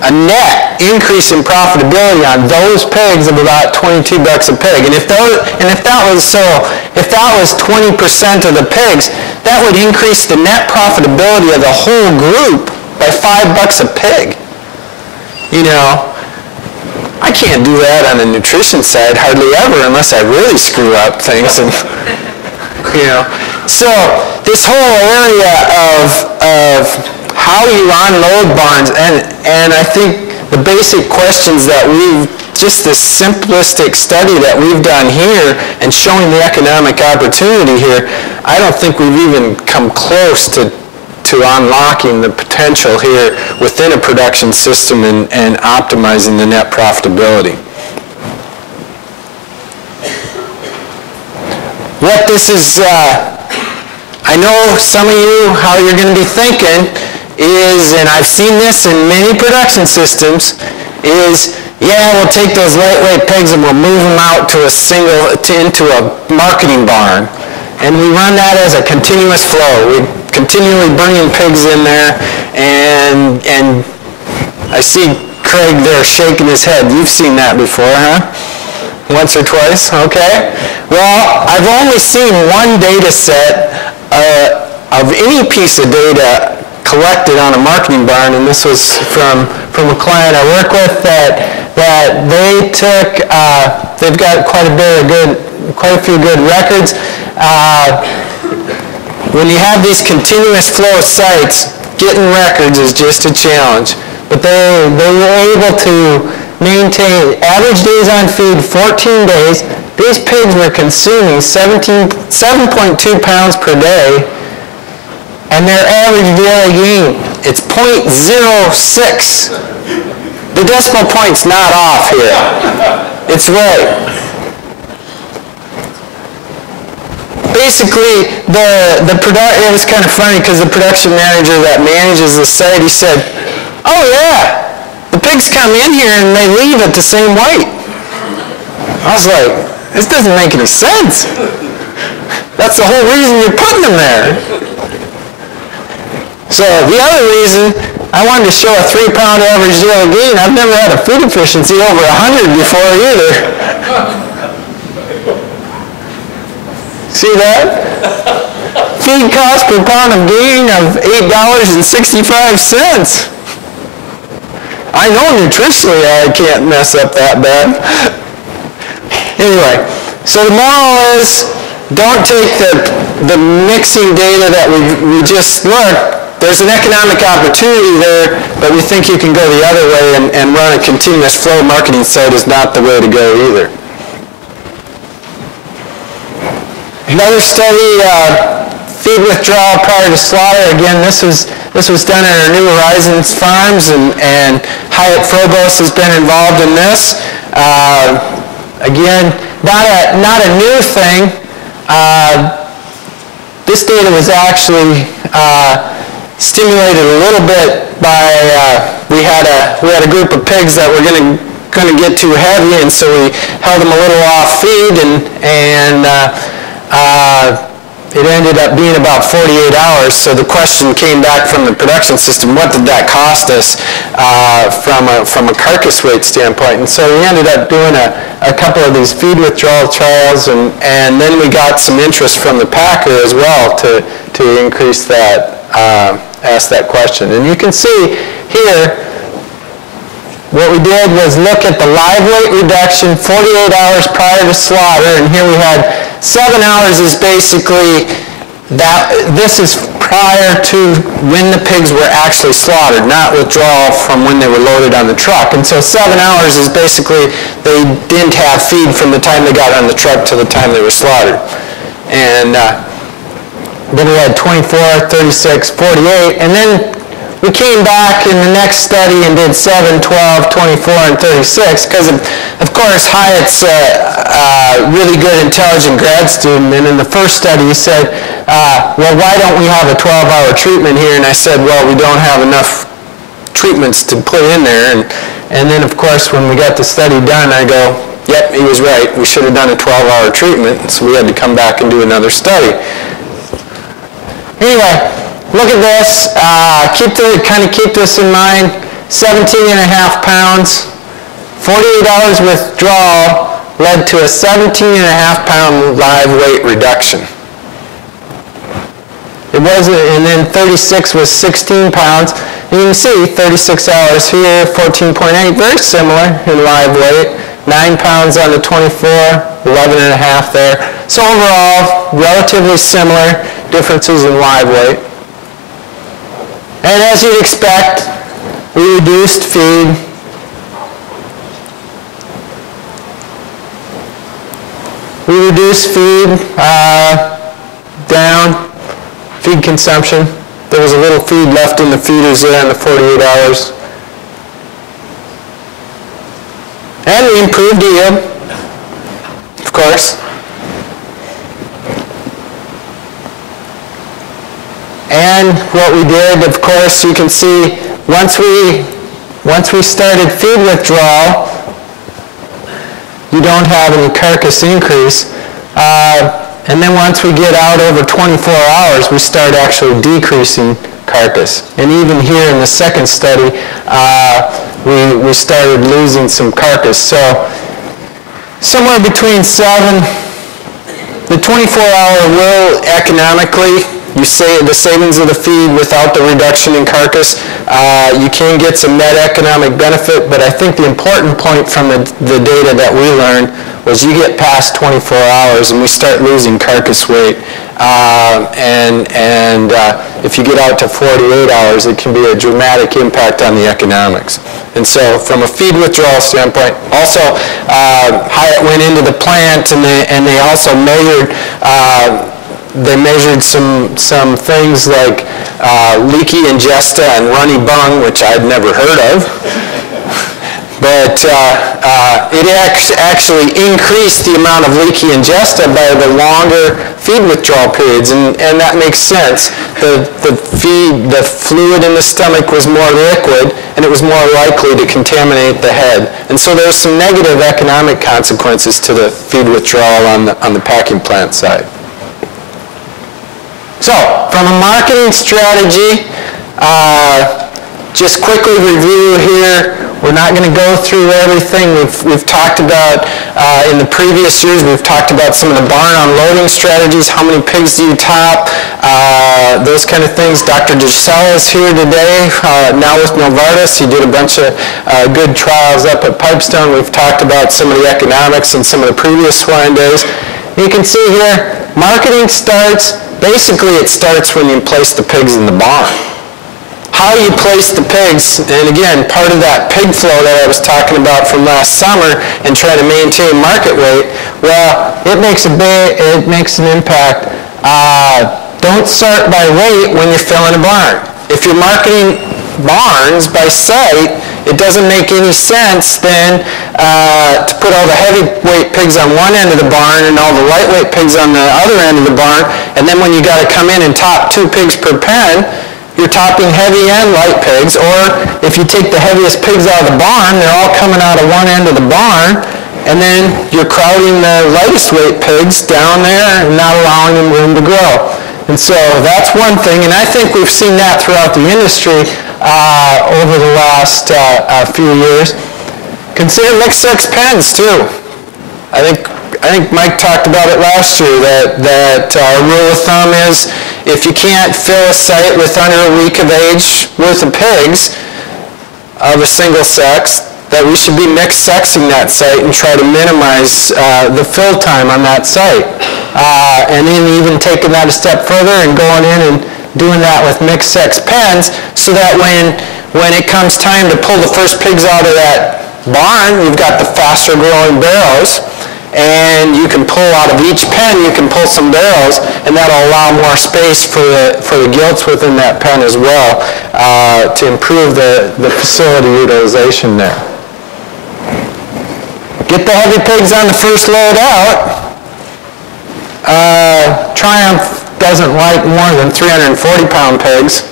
a net increase in profitability on those pigs of about $22 a pig. And if that was 20% of the pigs, that would increase the net profitability of the whole group by $5 a pig. I can't do that on the nutrition side hardly ever unless I really screw up things. And so this whole area of how you unload barns, and I think the basic questions that just this simplistic study that we've done here and showing the economic opportunity here, I don't think we've even come close to unlocking the potential here within a production system and optimizing the net profitability. What this is, I know some of you, how you're going to be thinking is, and I've seen this in many production systems, is, yeah, we'll take those lightweight pigs and we'll move them out to into a marketing barn. And we run that as a continuous flow. We continually bringing pigs in there, and I see Craig there shaking his head. You've seen that before, huh? Once or twice, okay. Well, I've only seen one data set of any piece of data collected on a marketing barn, and this was from a client I work with that they took. They've got quite a few good records. When you have these continuous flow sites, getting records is just a challenge. But they were able to maintain average days on feed 14 days. These pigs were consuming 7.2 pounds per day, and their average daily gain, it's 0.06. The decimal point's not off here. It's right. Basically, it was kind of funny because the production manager that manages the site, he said, "Oh yeah, the pigs come in here and they leave at the same weight." I was like, this doesn't make any sense. That's the whole reason you're putting them there. So the other reason I wanted to show a 3-pound average daily gain, I've never had a feed efficiency over 100 before either. See that? Feed cost per pound of gain of $8.65. I know nutritionally I can't mess up that bad. Anyway, so the moral is, don't take the mixing data that we just learned. There's an economic opportunity there, but we think you can go the other way and run a continuous flow marketing site is not the way to go either. Another study, feed withdrawal prior to slaughter. Again, this was done at our New Horizons farms, and Hyatt Frobos has been involved in this. Again, not a new thing. This data was actually stimulated a little bit by we had a group of pigs that were going to get too heavy, and so we held them a little off feed, and it ended up being about 48 hours. So the question came back from the production system: what did that cost us from a carcass weight standpoint? And so we ended up doing a couple of these feed withdrawal trials, and then we got some interest from the packer as well to increase that. Ask that question. And you can see here, what we did was look at the live weight reduction 48 hours prior to slaughter, and here we had 7 hours is basically that. This is prior to when the pigs were actually slaughtered, not withdrawal from when they were loaded on the truck. And so 7 hours is basically they didn't have feed from the time they got on the truck to the time they were slaughtered. And then we had 24, 36, 48, and then we came back in the next study and did 7, 12, 24, and 36, because of course Hyatt's a really good, intelligent grad student, and in the first study he said, well, why don't we have a 12-hour treatment here? And I said, well, we don't have enough treatments to put in there, and then of course when we got the study done, I go, yep, he was right, we should have done a 12-hour treatment, so we had to come back and do another study. Anyway, look at this. Keep this in mind. 17.5 pounds, 48 hours withdrawal led to a 17.5-pound live weight reduction. It wasn't, and then 36 was 16 pounds. And you can see 36 hours here, 14.8, very similar in live weight. 9 pounds on the 24, 11.5 there. So overall, relatively similar differences in live weight. And as you'd expect, we reduced feed. We reduced feed down, feed consumption. There was a little feed left in the feeders there in the 48 hours. And we improved yield, of course. And what we did, of course, you can see once we started feed withdrawal, you don't have any carcass increase. And then once we get out over 24 hours, we start actually decreasing carcass. And even here in the second study, we started losing some carcass. So somewhere between 7, the 24-hour will economically, you say the savings of the feed without the reduction in carcass, you can get some net economic benefit, but I think the important point from the data that we learned was you get past 24 hours and we start losing carcass weight. If you get out to 48 hours, it can be a dramatic impact on the economics. And so from a feed withdrawal standpoint, also Hyatt went into the plant and they also measured some things like leaky ingesta and runny bung, which I'd never heard of. But it actually increased the amount of leaky ingesta by the longer feed withdrawal periods, and that makes sense. The fluid in the stomach was more liquid, and it was more likely to contaminate the head. And so there's some negative economic consequences to the feed withdrawal on the packing plant side. So, from a marketing strategy, Just quickly review here. We're not going to go through everything we've talked about in the previous years. We've talked about some of the barn unloading strategies. How many pigs do you top? Those kind of things. Dr. Giselle is here today, now with Novartis. He did a bunch of good trials up at Pipestone. We've talked about some of the economics in some of the previous swine days. You can see here, marketing starts, basically it starts when you place the pigs in the barn. How you place the pigs, and again, part of that pig flow that I was talking about from last summer and trying to maintain market weight, well, it makes an impact. Don't start by weight when you're filling a barn. If you're marketing barns by site, it doesn't make any sense then to put all the heavyweight pigs on one end of the barn and all the lightweight pigs on the other end of the barn, and then when you got to come in and top 2 pigs per pen, you're topping heavy and light pigs, or if you take the heaviest pigs out of the barn, they're all coming out of one end of the barn, and then you're crowding the lightest weight pigs down there and not allowing them room to grow. And so that's one thing, and I think we've seen that throughout the industry over the last few years. Consider mixed sex pens too. I think Mike talked about it last year, that our rule of thumb is if you can't fill a site with under a week of age worth of pigs of a single sex, that we should be mixed sexing that site and try to minimize the fill time on that site. And then even taking that a step further and going in and doing that with mixed sex pens, so that when it comes time to pull the first pigs out of that barn, you've got the faster growing barrows, and you can pull out of each pen, you can pull some barrows, and that'll allow more space for the gilts within that pen as well to improve the facility utilization there. Get the heavy pigs on the first load out. Triumph doesn't like more than 340-pound pigs.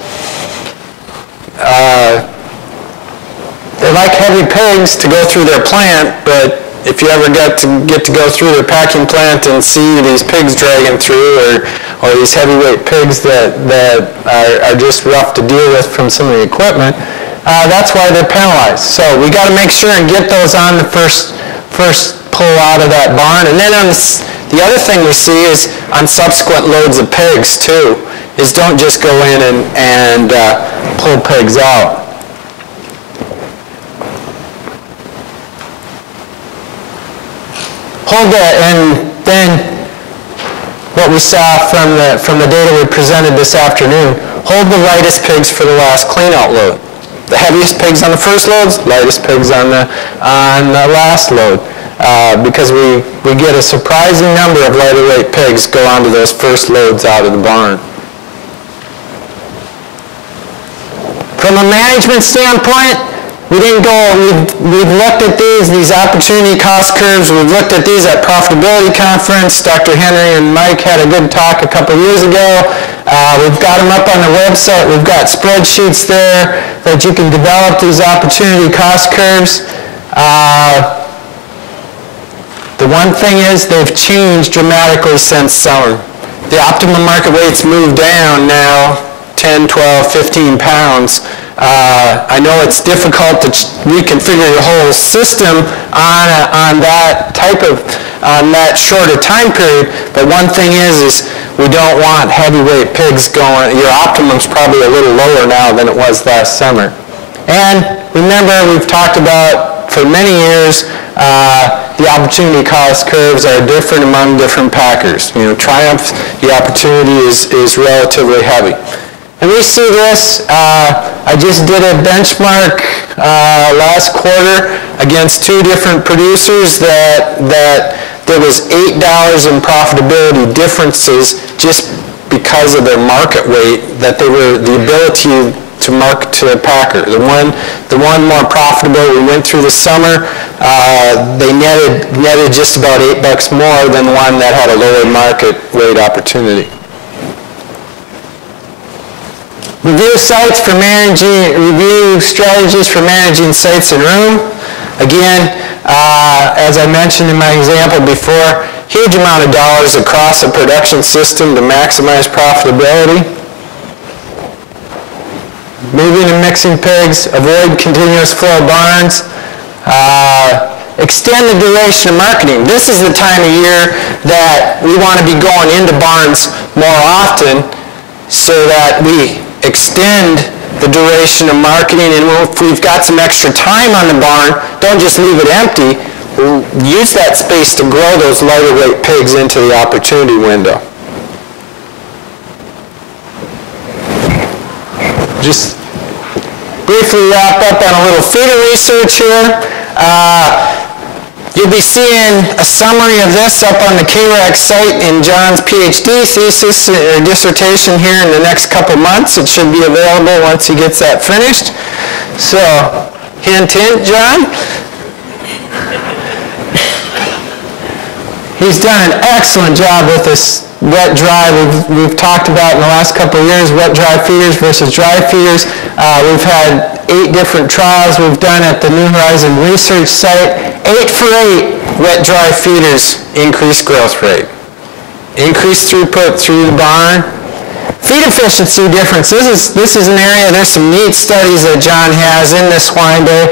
They like heavy pigs to go through their plant, but if you ever get to go through their packing plant and see these pigs dragging through, or these heavyweight pigs that are just rough to deal with from some of the equipment, that's why they're penalized. So we got to make sure and get those on the first pull out of that barn. And then on the other thing we see is on subsequent loads of pigs too, is don't just go in and pull pigs out. Hold that, and then what we saw from the data we presented this afternoon, hold the lightest pigs for the last cleanout load. The heaviest pigs on the first loads, lightest pigs on the last load, because we get a surprising number of lighter weight pigs go onto those first loads out of the barn. From a management standpoint, we've looked at these opportunity cost curves. We've looked at these at Profitability Conference. Dr. Henry and Mike had a good talk a couple years ago. We've got them up on the website. We've got spreadsheets there that you can develop these opportunity cost curves. The one thing is they've changed dramatically since summer. The optimum market weight's moved down now 10, 12, 15 pounds. I know it's difficult to reconfigure your whole system on that shorter time period, but one thing is we don't want heavyweight pigs going. Your optimum's probably a little lower now than it was last summer. And remember, we've talked about for many years, the opportunity cost curves are different among different packers. You know, Triumph, the opportunity is relatively heavy. And we see this, I just did a benchmark last quarter against 2 different producers that there was $8 in profitability differences just because of their market weight, that they were the ability to market to a packer. The one more profitable, we went through the summer, they netted just about $8 more than the one that had a lower market weight opportunity. Review sites for managing, review strategies for managing sites and room. Again, as I mentioned in my example before, huge amount of dollars across a production system to maximize profitability. moving and mixing pigs, avoid continuous flow barns, extend the duration of marketing. This is the time of year that we want to be going into barns more often so that we extend the duration of marketing, and if we've got some extra time on the barn, don't just leave it empty. Use that space to grow those lighter weight pigs into the opportunity window. Just briefly wrap up on a little feeder research here. You'll be seeing a summary of this up on the KRAC site in John's PhD thesis or dissertation here in the next couple months. It should be available once he gets that finished. So, hint, hint, John. He's done an excellent job with this wet dry. We've talked about in the last couple of years wet dry feeders versus dry feeders. We've had 8 different trials we've done at the New Horizon research site. 8 for 8 wet dry feeders increase growth rate. Increased throughput through the barn. Feed efficiency differences. This is an area, there's some neat studies that John has in this swine bay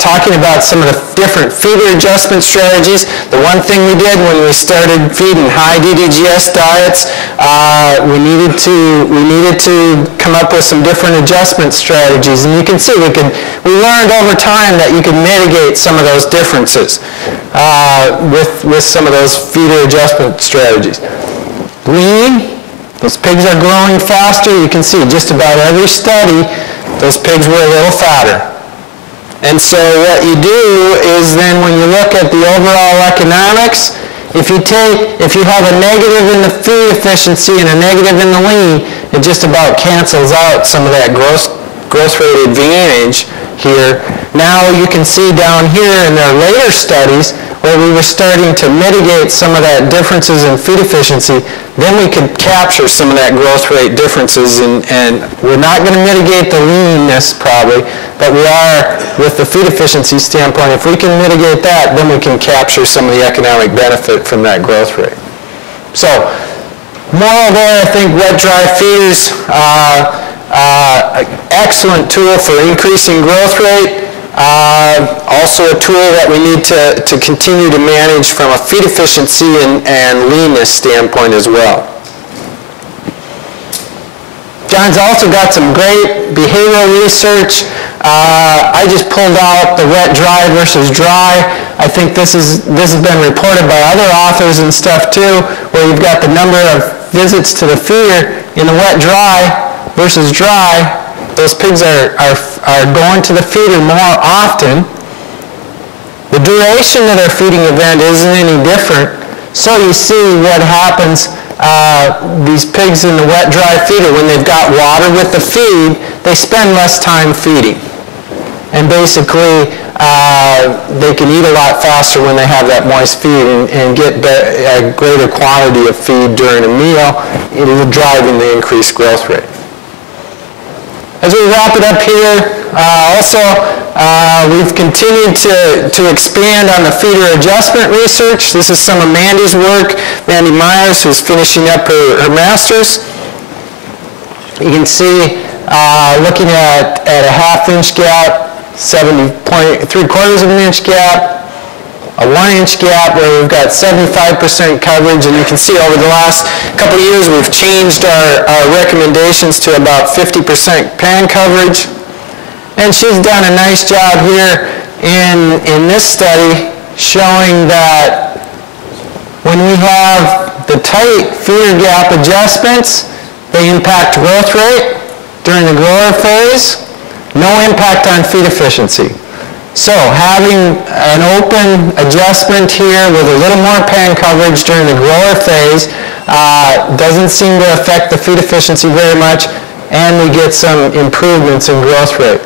talking about some of the different feeder adjustment strategies. The one thing we did when we started feeding high DDGS diets, we needed to come up with some different adjustment strategies. And you can see we learned over time that you could mitigate some of those differences with some of those feeder adjustment strategies. Lean. Those pigs are growing faster. You can see just about every study, those pigs were a little fatter. And so what you do is then when you look at the overall economics, if you have a negative in the feed efficiency and a negative in the lean, it just about cancels out some of that growth rate advantage here. Now you can see down here in their later studies where we were starting to mitigate some of that differences in feed efficiency, then we could capture some of that growth rate differences, and we're not going to mitigate the leanness probably, but we are with the feed efficiency standpoint. If we can mitigate that, then we can capture some of the economic benefit from that growth rate. So, moral there, I think wet dry feeders, excellent tool for increasing growth rate. Also a tool that we need to continue to manage from a feed efficiency and leanness standpoint as well. John's also got some great behavioral research. I just pulled out the wet dry versus dry. I think this has been reported by other authors and stuff too, where you've got the number of visits to the feeder in the wet dry versus dry. Those pigs are going to the feeder more often. The duration of their feeding event isn't any different. So you see what happens, these pigs in the wet dry feeder, when they've got water with the feed, they spend less time feeding. And basically, they can eat a lot faster when they have that moist feed and get a greater quantity of feed during a meal, driving the increased growth rate. As we wrap it up here, we've continued to expand on the feeder adjustment research. This is some of Mandy's work. Mandy Myers, who's finishing up her master's. You can see looking at a half-inch gap, 3/4 of an inch gap, a 1-inch gap where we've got 75% coverage, and you can see over the last couple of years we've changed our recommendations to about 50% pan coverage. And she's done a nice job here in this study showing that when we have the tight feeder gap adjustments, they impact growth rate during the grower phase, no impact on feed efficiency. So having an open adjustment here with a little more pan coverage during the grower phase doesn't seem to affect the feed efficiency very much, and we get some improvements in growth rate.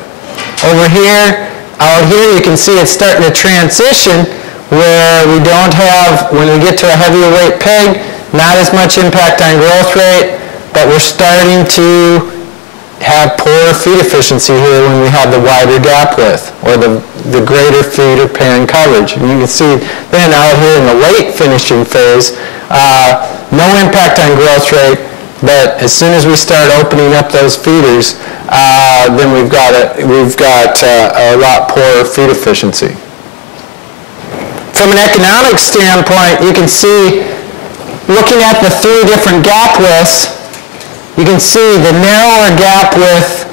Over here, out here, you can see it's starting to transition where we don't have, when we get to a heavier weight pig, not as much impact on growth rate, but we're starting to have poorer feed efficiency here when we have the wider gap width or the greater feeder pan coverage. And you can see then out here in the late finishing phase, no impact on growth rate, but as soon as we start opening up those feeders, then we've got a lot poorer feed efficiency. From an economic standpoint, you can see, looking at the three different gap lists, you can see the narrower gap width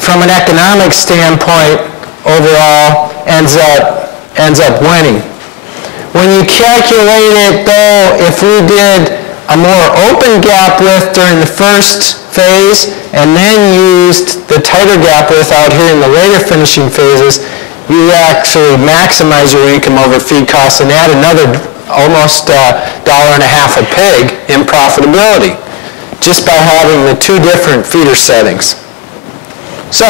from an economic standpoint overall ends up winning. When you calculate it though, if we did a more open gap width during the first phase and then used the tighter gap width out here in the later finishing phases, you actually maximize your income over feed costs and add another almost $1.50 a pig in profitability just by having the two different feeder settings. So,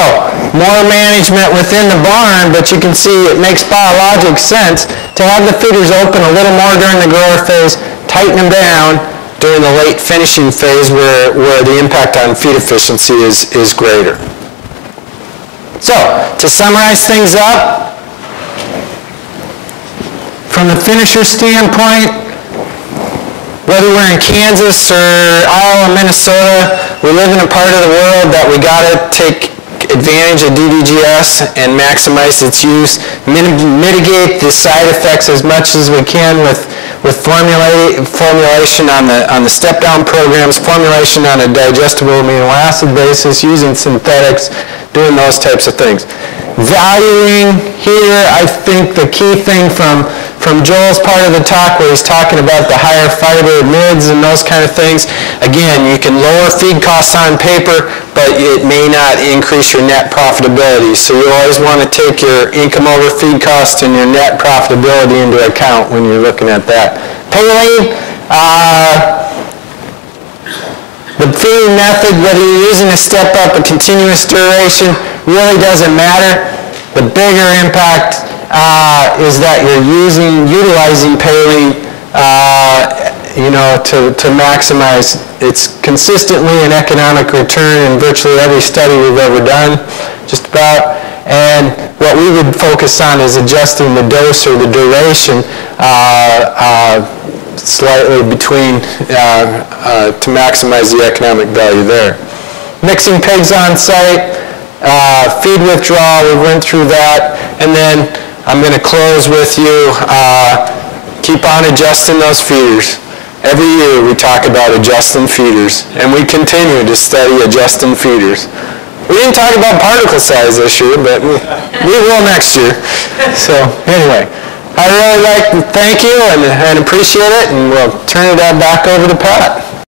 more management within the barn, but you can see it makes biologic sense to have the feeders open a little more during the grower phase, tighten them down during the late finishing phase where the impact on feed efficiency is greater. So, to summarize things up, from the finisher standpoint, whether we're in Kansas or Iowa, Minnesota, we live in a part of the world that we got to take advantage of DDGS and maximize its use, mitigate the side effects as much as we can with formulation on the step-down programs, formulation on a digestible amino acid basis, using synthetics, doing those types of things. Valuing here, I think the key thing from Joel's part of the talk where he's talking about the higher fiber mids and those kind of things, again, you can lower feed costs on paper, but it may not increase your net profitability. So you always want to take your income over feed cost and your net profitability into account when you're looking at that. Paling, the feeding method, whether you're using a step up, a continuous duration, really doesn't matter. The bigger impact is that you're utilizing paling, to maximize. It's consistently an economic return in virtually every study we've ever done, just about. And what we would focus on is adjusting the dose or the duration slightly between to maximize the economic value there. Mixing pigs on site, feed withdrawal, we went through that, and then I'm going to close with you, keep on adjusting those feeders. Every year we talk about adjusting feeders, and we continue to study adjusting feeders. We didn't talk about particle size this year, but we will next year. So anyway, I really like to thank you and appreciate it, and we'll turn it back over to Pat.